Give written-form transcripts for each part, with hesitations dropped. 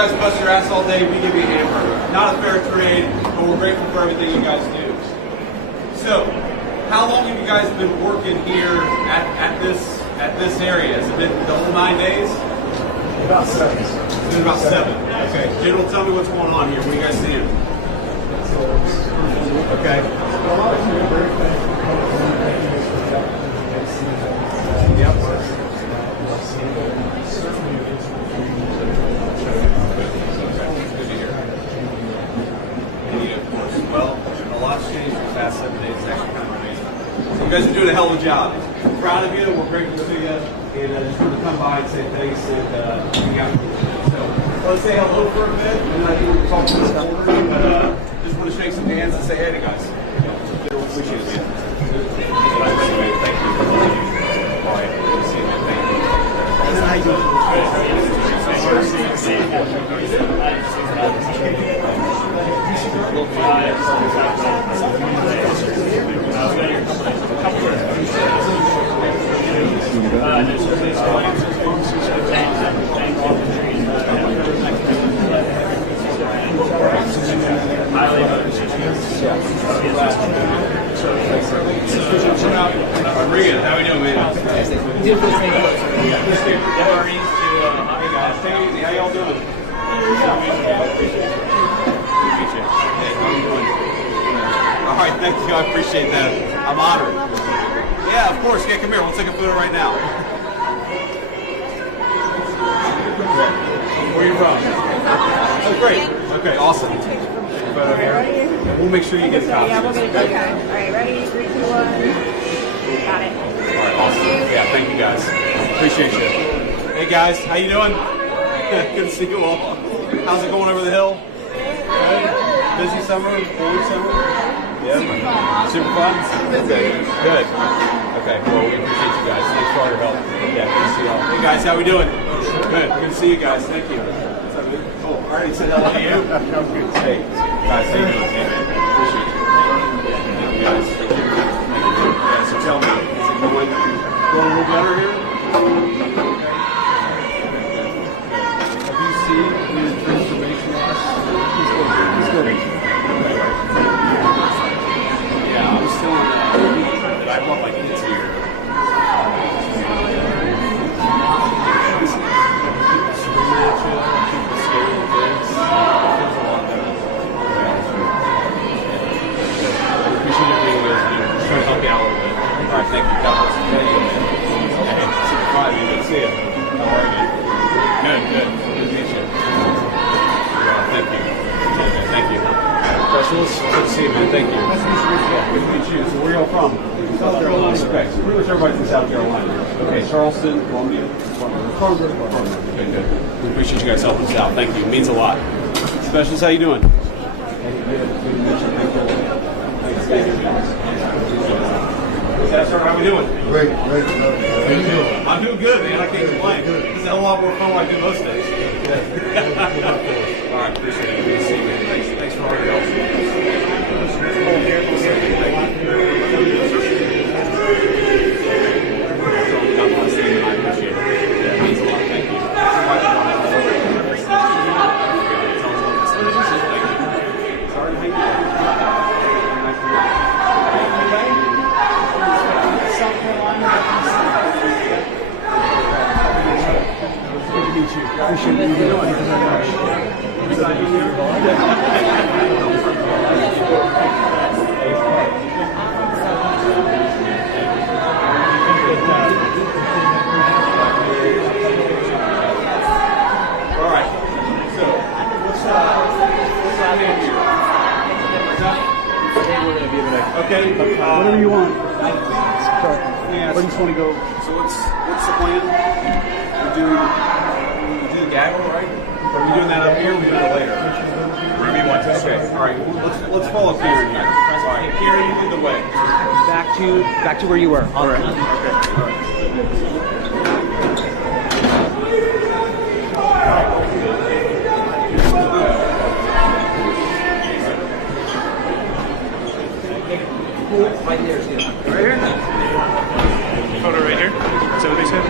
guys bust your ass all day, we give you a hamburger. Not a fair trade, but we're grateful for everything you guys do. So, how long have you guys been working here at this area? Has it been the whole 9 days? About 7. It's been about 7. Okay. General, tell me what's going on here. What are you guys seeing? Okay. Yep. Good to hear. Of course. Well, a lot's changed in the past 7 days. It's actually kind of amazing. So you guys are doing a hell of a job. We're proud of you. We're grateful to you. And I just wanted to come by and say thanks and hang out with you. So let's say hello for a bit. And I think we'll talk to the order. But just want to shake some hands and say hey to guys. Appreciate it. Thank you. All right. Good to see you. Thank you. Regan, how are we doing, man? How y'all doing? All right, thank you. I appreciate that. I'm honored. Yeah, of course. Yeah, come here. We'll take a photo right now. Where are you from? Oh, great. Okay, awesome. Photo here. We'll make sure you get a copy. Yeah, we'll get it. Okay. All right, ready? 3, 2, 1. Got it. All right, awesome. Yeah, thank you guys. Appreciate you. Hey guys, how you doing? Good to see you all. How's it going over the hill? Good. Busy summer? Cold summer? Yeah. Super fun? Okay. Good. Okay, well, we appreciate you guys. Thanks for all your help. Yeah, good to see you all. Hey guys, how we doing? Good. Good to see you guys. Thank you. What's up, dude? Oh, I already said hello to you. Hey, guys, how you doing? Hey, man. Appreciate you. Thank you guys. Thank you. Yeah, so tell me, is it going a little better here? Have you seen his transformation last? He's good. Yeah, I'm still in that I want my kids here. People screaming at you, people scaring kids. It feels a lot better. I appreciate you being with me. Just trying to help you out a little bit. All right, thank you. God bless you. Thank you, man. Hey, super fun. Good to see you. How are you? Good, good. Good to meet you. Thank you. Thank you. Specialist, good to see you, man. Thank you. Good to meet you. So where are y'all from? South Carolina. Okay, so pretty much everybody's from South Carolina. Okay, Charleston, Columbia. Okay, good. We appreciate you guys helping us out. Thank you. It means a lot. Specialist, how you doing? Sir, how we doing? Great. How you doing? I'm doing good, man. I can't complain. This is a whole lot more fun than I do most days. All right, appreciate it. Good to see you, man. Thanks for all your help. God bless you, man. I appreciate it. Yeah, it means a lot. Thank you. Sorry to hang you. South Carolina. Good to meet you. Appreciate you doing. Thank you very much. All right. So, what's happening here? Okay. Whatever you want. Yeah, Where do you want to go? so what's the plan? We do the gaggle, right? Are we doing that up here or we doing it later? Wherever you want to. Okay. All right. Let's follow Kieran here. All right. Kieran, you lead the way. Back to where you were. All right. Okay. All right. Right there is good. Right here? Photo right here. Is that what they said?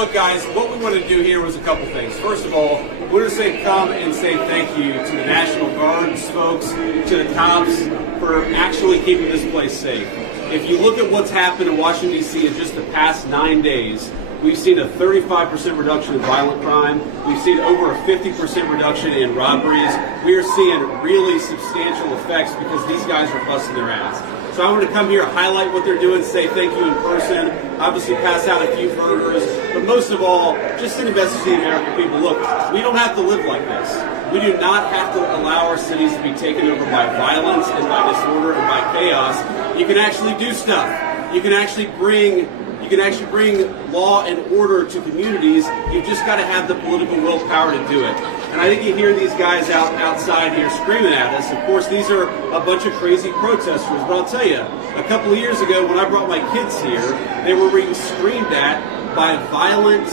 Look, guys, what we wanted to do here was a couple things. First of all, we're going to come and say thank you to the National Guard's folks, to the cops, for actually keeping this place safe. If you look at what's happened in Washington, D.C. in just the past 9 days, we've seen a 35% reduction in violent crime. We've seen over a 50% reduction in robberies. We are seeing really substantial effects because these guys are busting their ass. So I want to come here, highlight what they're doing, say thank you in person, obviously pass out a few burgers, but most of all, just send a message to the American people. Look, we don't have to live like this. We do not have to allow our cities to be taken over by violence and by disorder and by chaos. You can actually do stuff. You can actually bring law and order to communities. You've just got to have the political willpower to do it. And I think you hear these guys outside here screaming at us. Of course, these are a bunch of crazy protesters. But I'll tell you, a couple of years ago when I brought my kids here, they were being screamed at by violent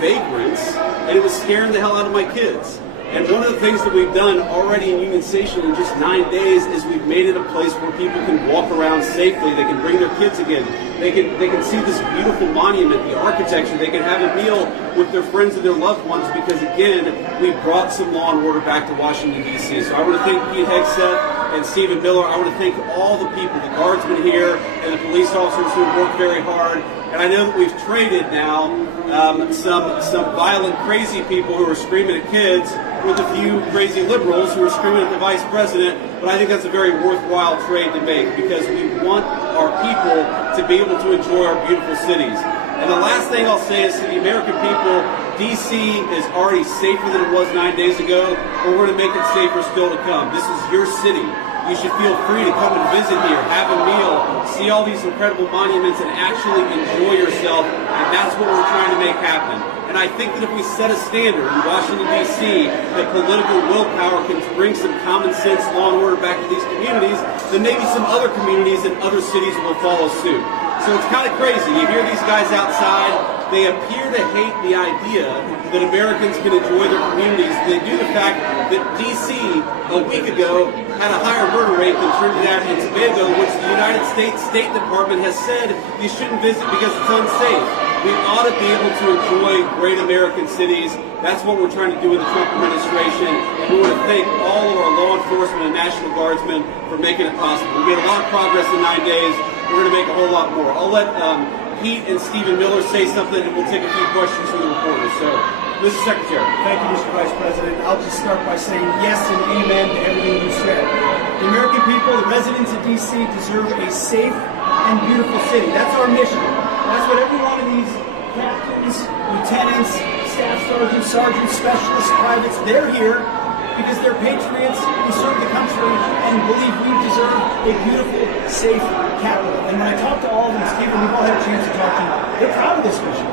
vagrants, and it was scaring the hell out of my kids. And one of the things that we've done already in Union Station in just 9 days is we've made it a place where people can walk around safely. They can bring their kids again. They can see this beautiful monument, the architecture. They can have a meal with their friends and their loved ones because, again, we brought some law and order back to Washington, D.C. So I want to thank Pete Hegseth and Stephen Miller. I want to thank all the people, the guardsmen here and the police officers who have worked very hard. And I know that we've traded now some violent, crazy people who are screaming at kids with a few crazy liberals who are screaming at the vice president. But I think that's a very worthwhile trade to make because we want our people to be able to enjoy our beautiful cities. And the last thing I'll say is to the American people, D.C. is already safer than it was 9 days ago, but we're going to make it safer still to come. This is your city. You should feel free to come and visit here, have a meal, see all these incredible monuments, and actually enjoy yourself. And that's what we're trying to make happen. And I think that if we set a standard in Washington, D.C., that political willpower can bring some common sense, law and order back to these communities, then maybe some other communities and other cities will follow suit. So it's kind of crazy. You hear these guys outside. They appear to hate the idea that Americans can enjoy their communities. They do the fact that D.C. a week ago had a higher murder rate than Trinidad and Tobago, which the United States State Department has said you shouldn't visit because it's unsafe. We ought to be able to enjoy great American cities. That's what we're trying to do with the Trump administration. And we want to thank all of our law enforcement and National Guardsmen for making it possible. We made a lot of progress in 9 days. We're going to make a whole lot more. I'll let Pete and Stephen Miller say something, and we'll take a few questions from the reporters. So, Mr. Secretary. Thank you, Mr. Vice President. I'll just start by saying yes and amen to everything you said. The American people, the residents of D.C. deserve a safe and beautiful city. That's our mission. That's what every one of these captains, lieutenants, staff sergeants, specialists, privates, they're here because they're patriots who serve the country and believe we deserve a beautiful, safe capital. And when I talk to all of them, Stephen, we've all had a chance to talk to them, they're proud of this mission.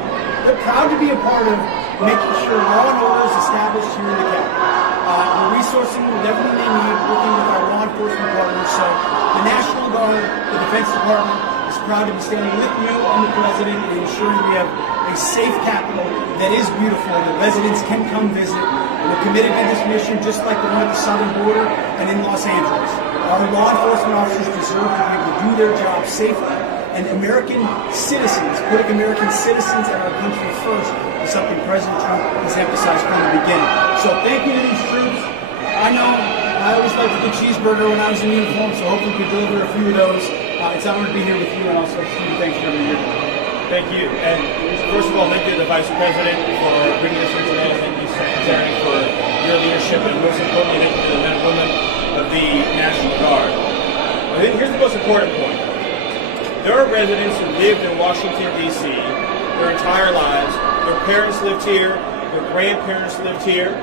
They're proud to be a part of making sure law and order is established here in the capital. We're resourcing with everything they need, working with our law enforcement partners. So the National Guard, the Defense Department, is proud to be standing with you and the President and ensuring we have a safe capital that is beautiful, that residents can come visit. And we're committed to this mission just like the one at the southern border and in Los Angeles. Our law enforcement officers deserve to be able to do their job safely. And American citizens, putting American citizens and our country first, is something President Trump has emphasized from the beginning. So thank you to these troops. I know I always liked a good cheeseburger when I was in uniform, so hopefully we can deliver a few of those. It's an honor to be here with you, and also Steve, thanks for everything you're doing. Thank you. And first of all, thank you to the Vice President for bringing us here today. Thank you, Secretary, for your leadership, and most importantly, thank you to the men and women of the National Guard. Well, here's the most important point. There are residents who lived in Washington, D.C. their entire lives. Their parents lived here. Their grandparents lived here.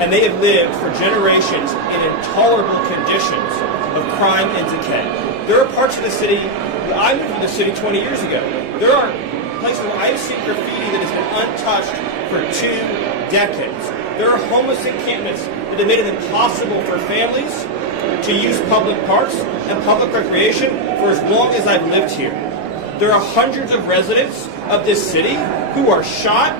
And they have lived for generations in intolerable conditions of crime and decay. There are parts of the city, I lived in the city 20 years ago. There are places where I have seen graffiti that has been untouched for 2 decades. There are homeless encampments that have made it impossible for families to use public parks and public recreation for as long as I've lived here. There are hundreds of residents of this city who are shot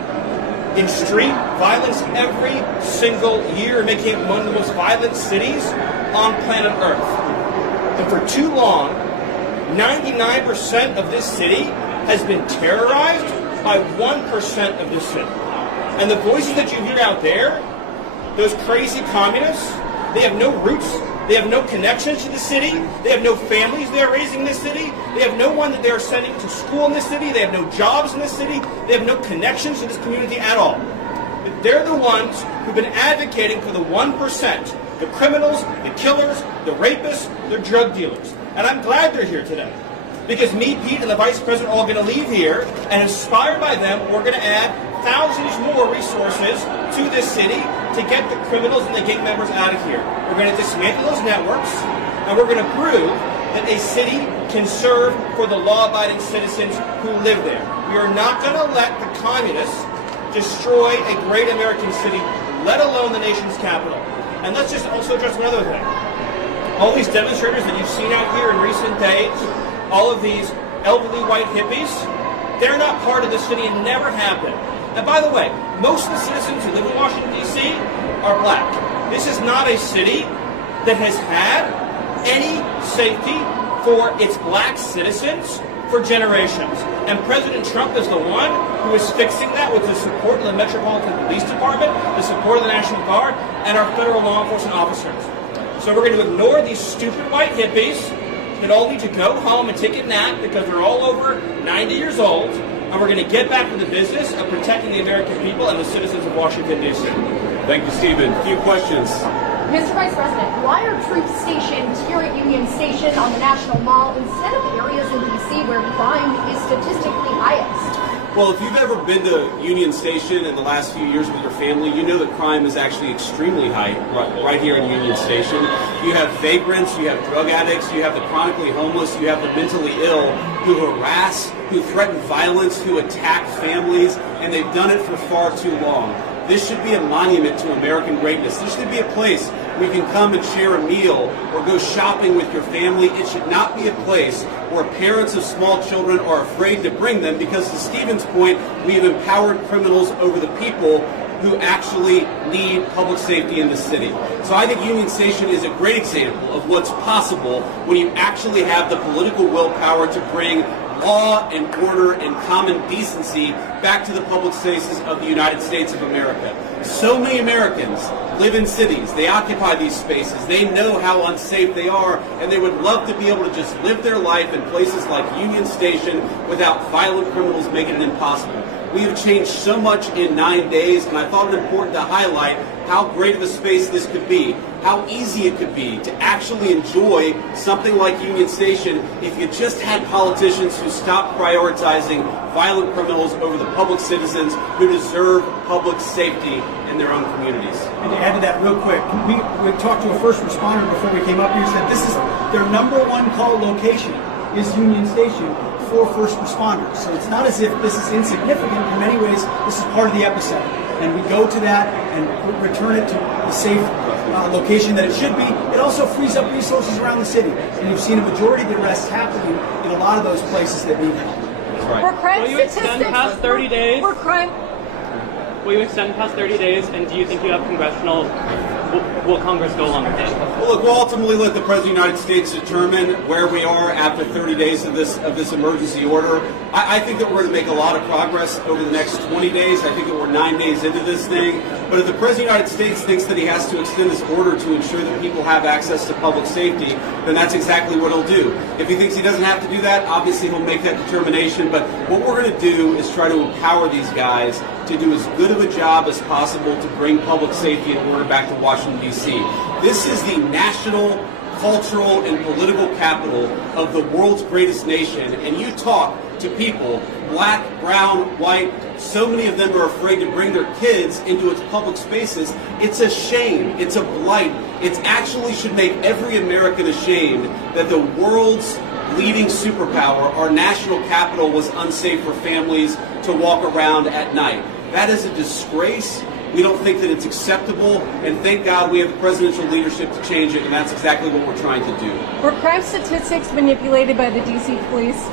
in street violence every single year, making it one of the most violent cities on planet Earth. And for too long, 99% of this city has been terrorized by 1% of the city. And the voices that you hear out there, those crazy communists, they have no roots, they have no connections to the city, they have no families they're raising in this city, they have no one that they're sending to school in this city, they have no jobs in this city, they have no connections to this community at all. But they're the ones who've been advocating for the 1%, the criminals, the killers, the rapists, the drug dealers. And I'm glad they're here today. Because me, Pete, and the Vice President are all going to leave here, and inspired by them, we're going to add thousands more resources to this city to get the criminals and the gang members out of here. We're going to dismantle those networks, and we're going to prove that a city can serve for the law-abiding citizens who live there. We are not going to let the communists destroy a great American city, let alone the nation's capital. And let's just also address one other thing. All these demonstrators that you've seen out here in recent days, all of these elderly white hippies, they're not part of the city and never have been. And by the way, most of the citizens who live in Washington, D.C. are black. This is not a city that has had any safety for its black citizens for generations. And President Trump is the one who is fixing that with the support of the Metropolitan Police Department, the support of the National Guard, and our federal law enforcement officers. So we're going to ignore these stupid white hippies that all need to go home and take a nap because they're all over 90 years old, and we're going to get back to the business of protecting the American people and the citizens of Washington, D.C. Thank you, Stephen. A few questions. Mr. Vice President, why are troops stationed here at Union Station on the National Mall instead of areas in D.C. where crime is statistically highest? Well, if you've ever been to Union Station in the last few years with your family, you know that crime is actually extremely high right here in Union Station. You have vagrants, you have drug addicts, you have the chronically homeless, you have the mentally ill who harass, who threaten violence, who attack families, and they've done it for far too long. This should be a monument to American greatness. This should be a place where you can come and share a meal or go shopping with your family. It should not be a place where parents of small children are afraid to bring them because, to Stephen's point, we have empowered criminals over the people who actually need public safety in the city. So I think Union Station is a great example of what's possible when you actually have the political willpower to bring law and order and common decency back to the public spaces of the United States of America. So many Americans live in cities. They occupy these spaces. They know how unsafe they are, and they would love to be able to just live their life in places like Union Station without violent criminals making it impossible. We have changed so much in 9 days, and I thought it important to highlight how great of a space this could be, how easy it could be to actually enjoy something like Union Station if you just had politicians who stopped prioritizing violent criminals over the public citizens who deserve public safety in their own communities. And to add to that real quick, we talked to a first responder before we came up here, said this is their number one call location is Union Station for first responders. So it's not as if this is insignificant. In many ways, this is part of the epicenter. And we go to that and return it to the safe location that it should be. It also frees up resources around the city. And you've seen a majority of the arrests happening in a lot of those places that need help. That's right. Were crime Will you extend past 30 days? Will you extend past 30 days, and do you think you have congressional, will Congress go along with it? Well, look, we'll ultimately let the President of the United States determine where we are after 30 days of this emergency order. I think that we're going to make a lot of progress over the next 20 days. I think that we're 9 days into this thing. But if the President of the United States thinks that he has to extend this order to ensure that people have access to public safety, then that's exactly what he'll do. If he thinks he doesn't have to do that, obviously he'll make that determination. But what we're going to do is try to empower these guys to do as good of a job as possible to bring public safety and order back to Washington, D.C. This is the national, cultural, and political capital of the world's greatest nation. And you talk to people, black, brown, white, so many of them are afraid to bring their kids into its public spaces. It's a shame. It's a blight. It actually should make every American ashamed that the world's leading superpower, our national capital, was unsafe for families to walk around at night. That is a disgrace. We don't think that it's acceptable, and thank God we have the presidential leadership to change it, and that's exactly what we're trying to do. Were crime statistics manipulated by the D.C. police?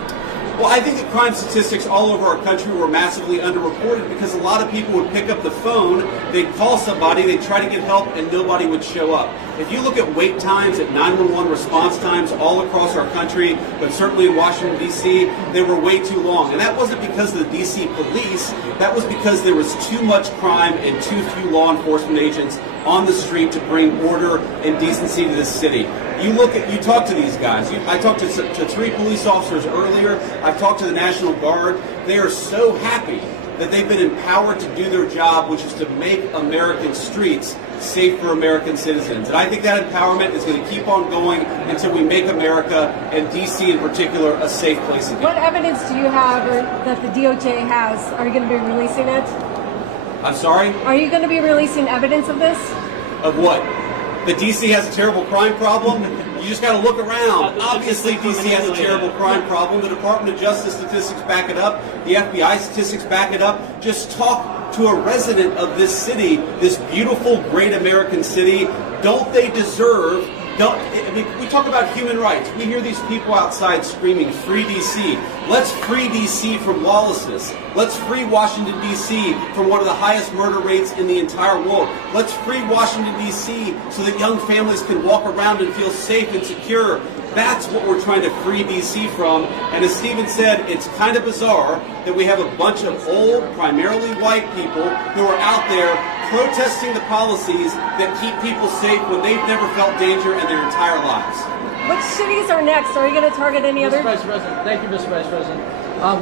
Well, I think that crime statistics all over our country were massively underreported because a lot of people would pick up the phone, they'd call somebody, they'd try to get help, and nobody would show up. If you look at wait times at 911 response times all across our country, but certainly in Washington, D.C., they were way too long. And that wasn't because of the D.C. police. That was because there was too much crime and too few law enforcement agents on the street to bring order and decency to this city. You talk to these guys. I talked to 3 police officers earlier. I've talked to the National Guard. They are so happy that they've been empowered to do their job, which is to make American streets safe for American citizens. And I think that empowerment is going to keep on going until we make America, and D.C. in particular, a safe place again. What evidence do you have or that the DOJ has? Are you going to be releasing it? I'm sorry? Are you going to be releasing evidence of this? Of what? That D.C. has a terrible crime problem? You just got to look around. Obviously, D.C. has a terrible crime problem. The Department of Justice statistics back it up. The FBI statistics back it up. Just talk to a resident of this city, this beautiful, great American city. Don't they deserve... we talk about human rights. We hear these people outside screaming, "Free D.C." Let's free D.C. from lawlessness. Let's free Washington, D.C. from one of the highest murder rates in the entire world. Let's free Washington, D.C. so that young families can walk around and feel safe and secure. That's what we're trying to free D.C. from. And as Stephen said, it's kind of bizarre that we have a bunch of old, primarily white people who are out there protesting the policies that keep people safe when they've never felt danger in their entire lives. Which cities are next? Are you going to target any other? Mr. Vice President, thank you, Mr. Vice President.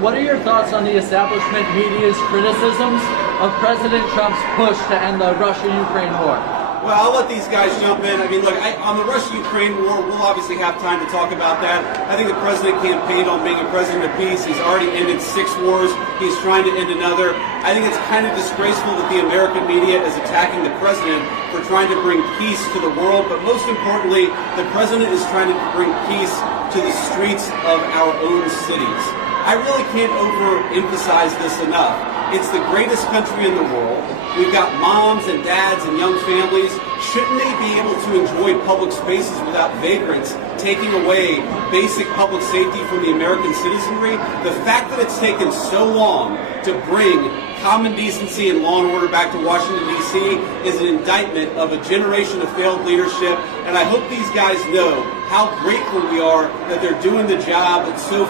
What are your thoughts on the establishment media's criticisms of President Trump's push to end the Russia-Ukraine war? Well, I'll let these guys jump in. I mean, look, on the Russia-Ukraine war, we'll obviously have time to talk about that. I think the president campaigned on being a president of peace. He's already ended 6 wars. He's trying to end another. I think it's kind of disgraceful that the American media is attacking the president for trying to bring peace to the world. But most importantly, the president is trying to bring peace to the streets of our own cities. I really can't overemphasize this enough. It's the greatest country in the world. We've got moms and dads and young families. Shouldn't they be able to enjoy public spaces without vagrants taking away basic public safety from the American citizenry? The fact that it's taken so long to bring common decency and law and order back to Washington, D.C. is an indictment of a generation of failed leadership. And I hope these guys know how grateful we are that they're doing the job that so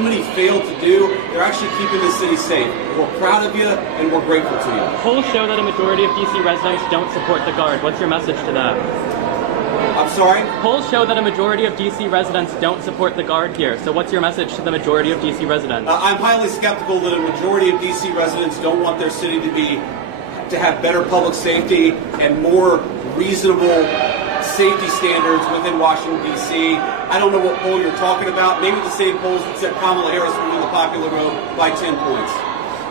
many failed to do. They're actually keeping this city safe. We're proud of you, and we're grateful to you. Polls show that a majority of D.C. residents don't support the Guard. What's your message to that? I'm sorry? Polls show that a majority of D.C. residents don't support the Guard here. So what's your message to the majority of D.C. residents? I'm highly skeptical that a majority of D.C. residents don't want their city to have better public safety and more reasonable safety standards within Washington, D.C. I don't know what poll you're talking about. Maybe the same polls that said Kamala Harris would win the popular vote by 10 points.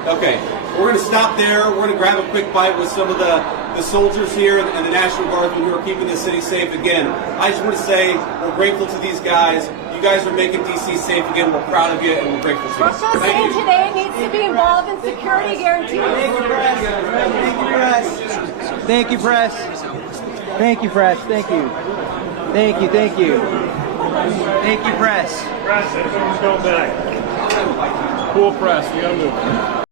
Okay, we're going to stop there. We're going to grab a quick bite with some of the soldiers here and the National Guardsmen who are keeping this city safe again. I just want to say we're grateful to these guys. You guys are making D.C. safe again. We're proud of you, and we're grateful to you. Russia is saying today it needs to be involved in security guarantees. Thank you, press. Thank you, press. Thank you. Thank you, thank you. Thank you, press. Press, everyone's going back. Cool press, we gotta move.